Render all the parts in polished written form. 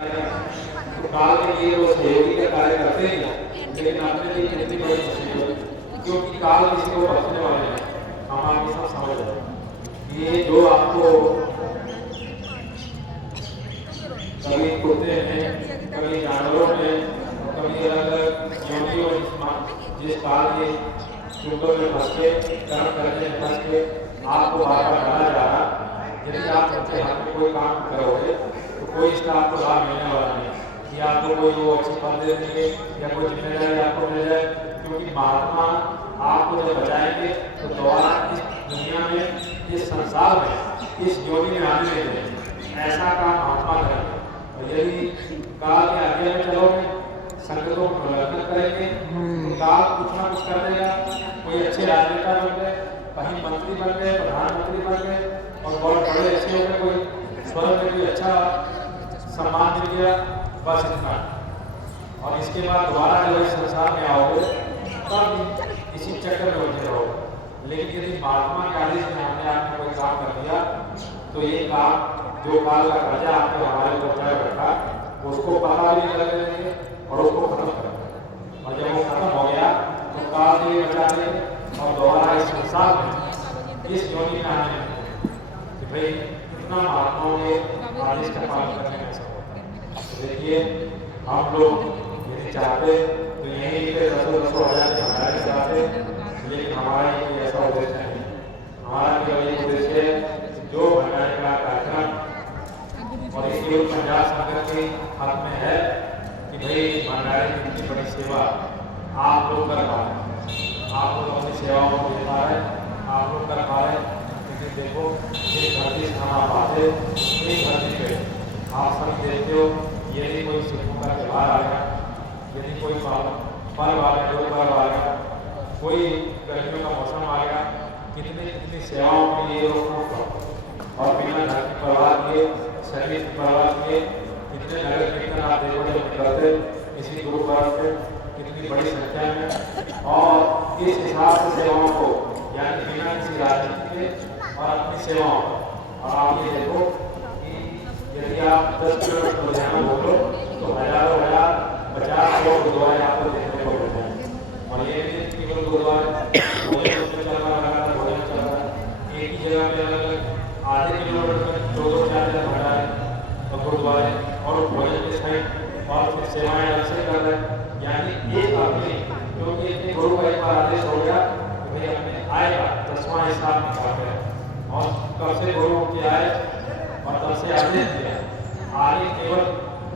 तो काल के लिए वो सहयोगी का कार्य करते ही हैं, लेकिन अपने लिए कितनी बड़ी मुसीबत, क्योंकि काल किसी को बख्शने वाले हैं। हम आपको सब समझ रहे हैं। ये जो आपको कभी कुत्ते में, कभी जानवरों में, कभी अलग अलग योनियों जिस काल के चुंगल में फंस के, कर्म करने में फंस के आपको बार बार डाला जा रहा, यदि आप उनके हाथ में कोई काम करोगे तो कोई इसका आपको लाभ मिलने वाला नहीं, कि आपको कोई वो अच्छी पद दे देंगे या कोई जिम्मेदारी आपको मिल जाए, क्योंकि महात्मा आपको जब बचाएंगे तो दोबारा इस दुनिया में, इस संसार में, इस योनि में आने नहीं देंगे। ऐसा काम महात्मा करेंगे। और यदि काल के आगे में चलोगे, संकटों को प्रवर्तन करेंगे, तो काल कुछ ना कुछ कर देगा। कोई अच्छे राजनेता बन गए, कहीं मंत्री बन गए, प्रधानमंत्री बन गए और बहुत बड़े अच्छे हो गए, कोई स्वर्ग में भी अच्छा सम्मान मिल गया, बस इतना। और इसके बाद दोबारा जब इस संसार में आओगे तब इसी चक्कर में उलझे रहोगे। लेकिन यदि महात्मा के आदेश में हमने आपने कोई काम कर दिया तो ये काम जो काल का कर्जा आपके हमारे ऊपर चढ़ रखा उसको पता भी नहीं लगने देंगे और उसको खत्म कर देंगे। और जब वो खत्म हो गया तो काल से बचा देंगे और दोबारा इस संसार में, इस योनि में आने कि भाई इतना महात्माओं के आदेश का पालन करने में सब होता है। तो देखिए हम लोग यदि चाहते तो यहीं पे दसों हजार के भंडारे चाहते, लेकिन हमारा ये ऐसा उद्देश्य नहीं। हमारा केवल एक उद्देश्य है, जो भंडारे का कार्यक्रम और इस केवल पंजाब संगत के हाथ में है कि भाई भंडारे की इतनी बड़ी सेवा आप लोग कर पा रहे, आप लोग अपनी सेवाओं को दे पा रहे, आप लोग कर पा रहे। लेकिन देखो इस धरती से हम आप आते, इस धरती पे आप सब देखते हो, यदि कोई सिखों का त्यौहार आ गया, यदि कोई पर्व आ गया, कोई पर्व आ गया, कोई गर्मियों का मौसम आ गया, कितनी कितनी सेवाओं के लिए लोग और बिना घर की परवाह किए, शरीर की परवाह किए कितने नगर कीर्तन आप देखो जब निकलते इसी गुरु पर्व पे कितनी बड़ी संख्या में, और इस हिसाब से सेवाओं को, यानी बिना किसी राजनीति के और अपनी सेवाओं। और आप ये देखो कि यदि आप 10 किलोमीटर लुधियाना बोलो तो हजारों हजार 50 गुरुद्वारे आपको देखने को मिलते हैं। और ये भी केवल गुरुद्वारे भोजन चल रहा, भोजन चल रहा है एक ही जगह पे, अलग आधे किलोमीटर में 2-2 4 भंडारे और गुरुद्वारे और भोजन के साइड और फिर सेवाएं अलग से कर रहे हैं। यानी एक आदमी, क्योंकि इतने गुरु का एक बार आदेश हो गया कि भाई अपने आएगा 10वां हिसाब निकालते हैं, और कब से गुरु के आए और तब से आदेश दिया आगे केवल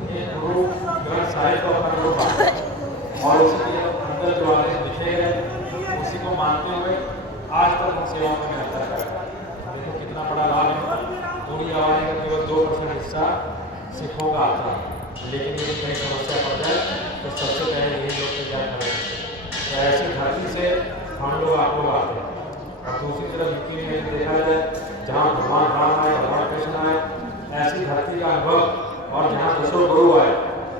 ये गुरु ग्रंथ साहिब को अपना गुरु मानते और उसके अंदर जो आदेश लिखे गए उसी को मानते हुए आज तक हम सेवाओं में निरंतर कर रहे हैं। देखो कितना बड़ा लाभ है। पूरी आबादी का केवल 2% हिस्सा सिखों का आता है, लेकिन यदि कहीं समस्या पड़ जाए तो सबसे पहले यही लोग तैयार करेंगे। तो ऐसी धरती से हम लोग आप लोग आते हैं। और दूसरी तरफ यूपी में देखा जाए, जहाँ भगवान राम आए, भगवान कृष्ण आए, ऐसी धरती का अनुभव, और जहाँ 200 गुरु आए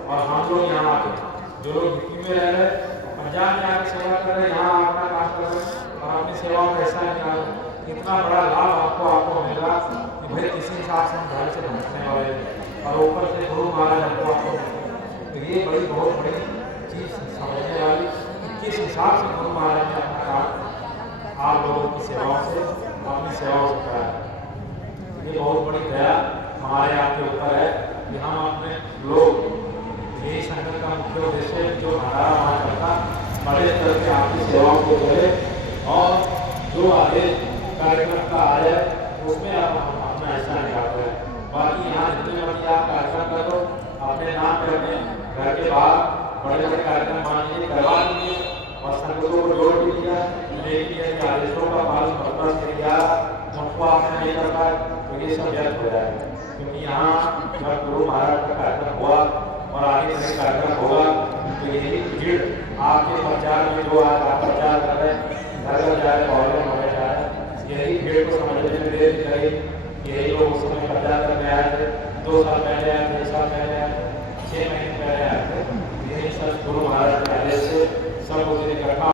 और हम लोग यहाँ आते हैं, जो लोग यूपी में रह रहे, पंजाब में आकर सेवा कर रहे, यहाँ अपना काम कर रहे और अपनी सेवाओं का हिस्सा निकाल रहे। इतना बड़ा लाभ आपको मिल रहा कि भाई किसी हिसाब से हम घर से पहुँचने वाले हैं और ऊपर से गुरु महाराज आपको तो ये बड़ी बहुत बड़ी चीज़ समझने वाली कि किस हिसाब से गुरु महाराज ने अपना काम आप लोगों की सेवाओं से, अपनी सेवाओं से कराया। ये बहुत बड़ी दया हमारे आपके ऊपर है कि हम अपने लोग, यही संगठन का मुख्य उद्देश्य है, जो भंडारा वहाँ करता बड़े स्तर के आपकी सेवाओं को करे और जो आदेश कार्यक्रम का आ जाए उसमें आप अपना हिस्सा निकालते हैं। बाकी यहाँ जितने मर्जी आप कार्यक्रम कर दो, अपने नाम पे अपने घर के बाहर बड़े बड़े कार्यक्रम मान लीजिए करवा लीजिए और संगठनों को जोड़ भी दिया, लेकिन यदि आदेशों का पालन पड़ता से किया उनको आपने नहीं कर पाए तो ये सब व्यर्थ हो जाएगा। क्योंकि यहाँ जब गुरु महाराज का कार्यक्रम हुआ और आगे से कार्यक्रम होगा तो यही भीड़ आपके प्रचार में, जो आज आप प्रचार कर रहे हैं, घर घर जा रहे, मोहल्ले मोहल्ले जा रहे हैं, यही भीड़ को समझने में देर करेगी। यही लोग उस समय प्रचार करने आए थे, 2 साल पहले आए थे, 1 साल पहले आए थे, 6 महीने पहले आए थे। यही सब गुरु महाराज के आदेश से सब उसे इकट्ठा